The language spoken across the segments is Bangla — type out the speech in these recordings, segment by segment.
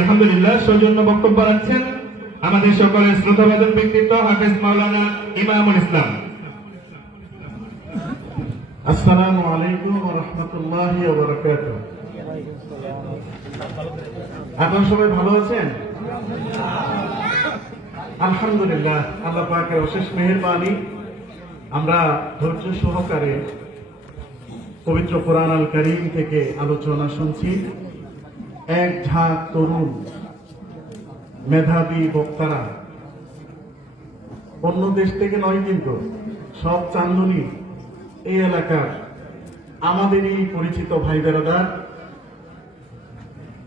আলহামদুলিল্লাহ, সৌজন্য বক্তব্য রাখছেন আমাদের সকলের শ্রদ্ধাভাজন ব্যক্তিত্ব হাফেজ মাওলানা ইমামুল ইসলাম। আসসালামু আলাইকুম সবাই ভালো আছেন? আলহামদুলিল্লাহ, আল্লাহ পাকের অশেষ মেহেরবানি। আমরা ধৈর্য সহকারে পবিত্র কোরআন আল করিম থেকে আলোচনা শুনছি। এক ঝাঁক তরুণ মেধাবী বক্তারা, অন্য দেশ থেকে নয় কিন্তু সব চান্দনী এই এলাকার আমাদেরই পরিচিত ভাই বেড়াদার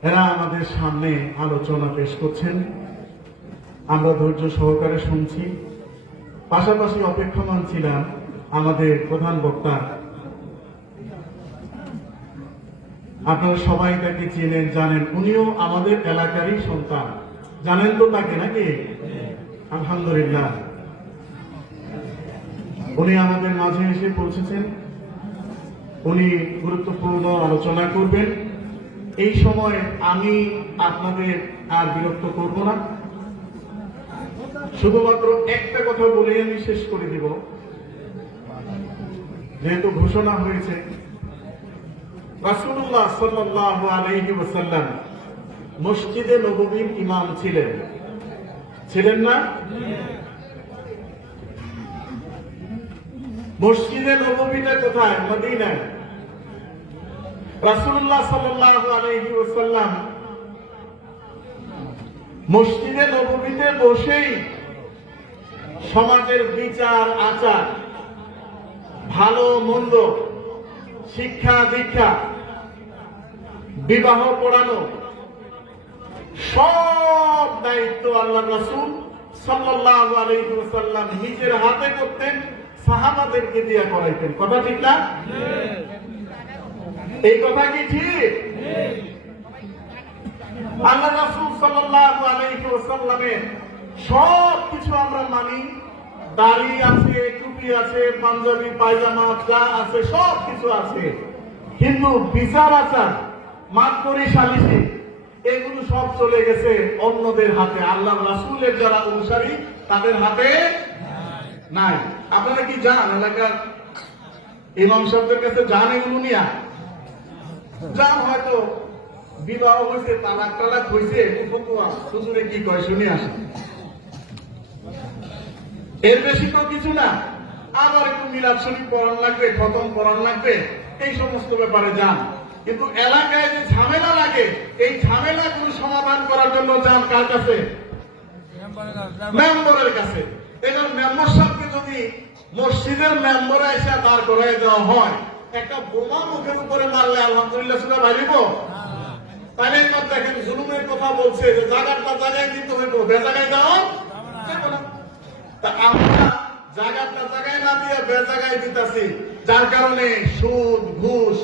এরা আমাদের সামনে আলোচনা পেশ করছেন। আমরা ধৈর্য সহকারে শুনছি। পাশাপাশি অপেক্ষমান ছিলাম আমাদের প্রধান বক্তা আপনারা সবাই তাকে চেনেন, জানেন। উনিও আমাদের এলাকারই সন্তান। জানেন তো তাকে নাকি? আলহামদুলিল্লাহ। উনি আমাদের মাঝে এসে পৌঁছেছেন। উনি গুরুত্বপূর্ণ আলোচনা করবেন। এই সময় আমি আপনাদের আর বিরক্ত করব না। শুধুমাত্র একটা কথা বলে আমি শেষ করে দিব। যেহেতু ঘোষণা হয়েছে রাসূলুল্লাহ সাল্লাল্লাহু আলাইহি ওয়াসাল্লাম মসজিদে নববীর ইমাম ছিলেন। ছিলেন না? মসজিদে নববীটা কোথায়? মদিনায়। রাসূলুল্লাহ সাল্লাল্লাহু আলাইহি ওয়াসাল্লাম মসজিদে নববীতে বসেই সমাজের বিচার, আচার, ভালো, মন্দ, শিক্ষা, দীক্ষা বিবাহ পড়ানো। সব দায়িত্ব আল্লাহ রসুল আলাইহি নিজের হাতে করতেন সাহাবাদেরকে দিয়ে করাইতেন। কথা ঠিক না? এই কথা কি ঠিক? আল্লাহ রাসূল সাল্লাল্লাহু আলাইহি ওয়াসাল্লামের সব কিছু আমরা মানি। দাড়ি আছে টুপি আছে পাঞ্জাবি পায়জামা যা আছে সব কিছু আছে। কিন্তু বিচার আচার মাতকরি সালিসি এগুলো সব চলে গেছে অন্যদের হাতে। আল্লাহ রাসূলের যারা অনুসারী, তাদের হাতে নাই। আপনারা কি জান এলাকার ইমাম সাহেবদের কাছে জান এগুলো নিয়া? যার হয়তো। বিবাহ হয়েছে, তালাক টালাক হয়েছে হুজুরে কি কয়? শুনে আসে এর বেশি তো কিছু না। আবার একটু মিলাদ শরীফ পড়ান লাগবে, খতম পড়ান লাগবে। এই সমস্ত ব্যাপারে যান। কিন্তু এলাকায় যে ঝামেলা লাগে এই ঝামেলা ঝামেলাগুলো সমাধান করার জন্য যান কার কাছে? মেম্বরের কাছে। এবার মেম্বার সাহেবকে যদি মসজিদের মেম্বরে এসে দাঁড় করাই দেওয়া হয় একটা বোমা মুখের উপরে মারলে আলহামদুলিল্লাহ শুনে বাড়িব? তাহলে এবার দেখেন জুলুমের কথা বলছে যে জায়গাটা জায়গায় দিতে হইব বেজাগায় দাও যাব না। তা আমরা জায়গাটা জায়গায় না দিয়ে বেজাগায় দিতেছি যার কারণে সুদ ঘুষ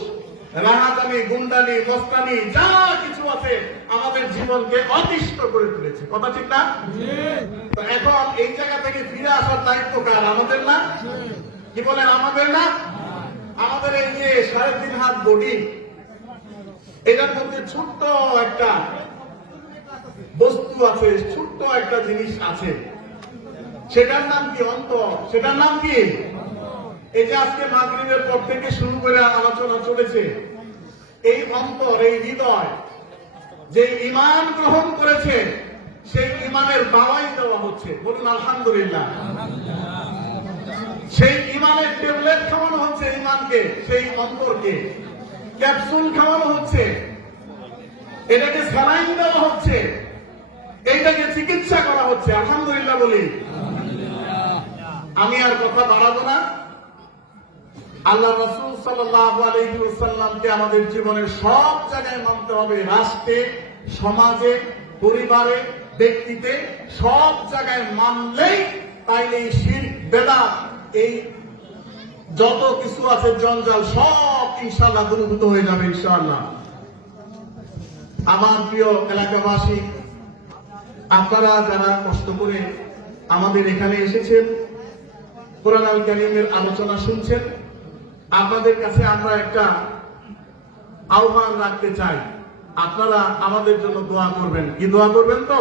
রাহাতানি গুন্ডানি মস্তানি যা কিছু আছে আমাদের জীবনকে অতিষ্ঠ করে তুলেছে। কথা ঠিক না? এখন এই জায়গা থেকে ফিরে আসার দায়িত্ব কার? আমাদের না? কি বলেন, আমাদের না? আমাদের এই যে সাড়ে তিন হাত বডি, এটার মধ্যে ছোট্ট একটা বস্তু আছে, ছোট্ট একটা জিনিস আছে। সেটার নাম কি অন্তর? সেটার নাম কি? যে আজকে মাগরিবের পর থেকে শুরু করে আলোচনা চলেছে। এই অন্তর, এই হৃদয়, যে ইমান গ্রহণ করেছে, সেই ইমানের দাওয়াই দেওয়া হচ্ছে। বলুন, আলহামদুলিল্লাহ। সেই ইমানের ট্যাবলেট খাওয়ানো হচ্ছে ইমানকে সেই অন্তরকে। ক্যাপসুল খাওয়ানো হচ্ছে। এটাকে স্যালাইন দেওয়া হচ্ছে। এইটাকে চিকিৎসা করা হচ্ছে। আলহামদুলিল্লাহ বলি। আমি আর কথা বাড়াবো না। আল্লাহ রসুল সাল্লামকে আমাদের জীবনের সব জায়গায় মানতে হবে। রাষ্ট্রে, সমাজে, পরিবারে, ব্যক্তিতে সব জায়গায় মানলেই তাইলে শির বেদা এই যত কিছু আছে, জঞ্জাল সব ইনশাল্লাহ দূরীভূত হয়ে যাবে ইনশাআল্লাহ। আমার প্রিয় এলাকাবাসী, আপনারা যারা কষ্ট করে আমাদের এখানে এসেছেন কোরআন আল কারিমের আলোচনা শুনছেন আপনাদের কাছে আমরা একটা আহ্বান রাখতে চাই। আপনারা আমাদের জন্য দোয়া করবেন। কি দোয়া করবেন তো?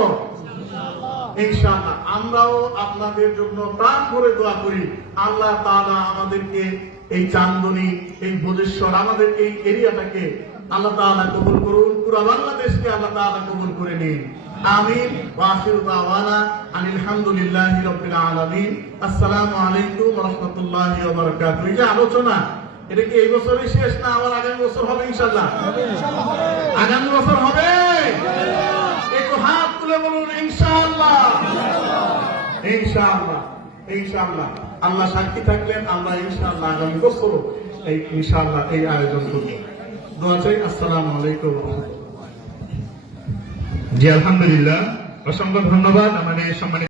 আমরাও আপনাদের জন্য প্রাণ ভরে দোয়া করি। আল্লাহ তাআলা আমাদেরকে এই চান্দনী এই বোধেশ্বর আমাদের এই এরিয়াটাকে আল্লাহ তাআলা কবুল করুন। পুরো বাংলাদেশকে আল্লাহ তাআলা কবুল করে নিন। আমিন। ওয়াখির দাওয়ানা আনিল হামদুলিল্লাহি রাব্বিল আলামিন। আসসালামু আলাইকুম ওয়া রাহমাতুল্লাহি ওয়া বারাকাতুহু। এই যে আলোচনা এটা কি এই বছরই শেষ না আবার আগামী বছর হবে ইনশাআল্লাহ? আগামী বছর হবে? একটু হাত তুলে বলুন, ইনশাআল্লাহ। আল্লাহ সাক্ষী থাকলেন, আমরা আগামী বছর এই এই আয়োজন করব। দোয়া চাই আলাইকুম। জি, আলহামদুলিল্লাহ। অসংখ্য ধন্যবাদ। আমাদের সম্মানিত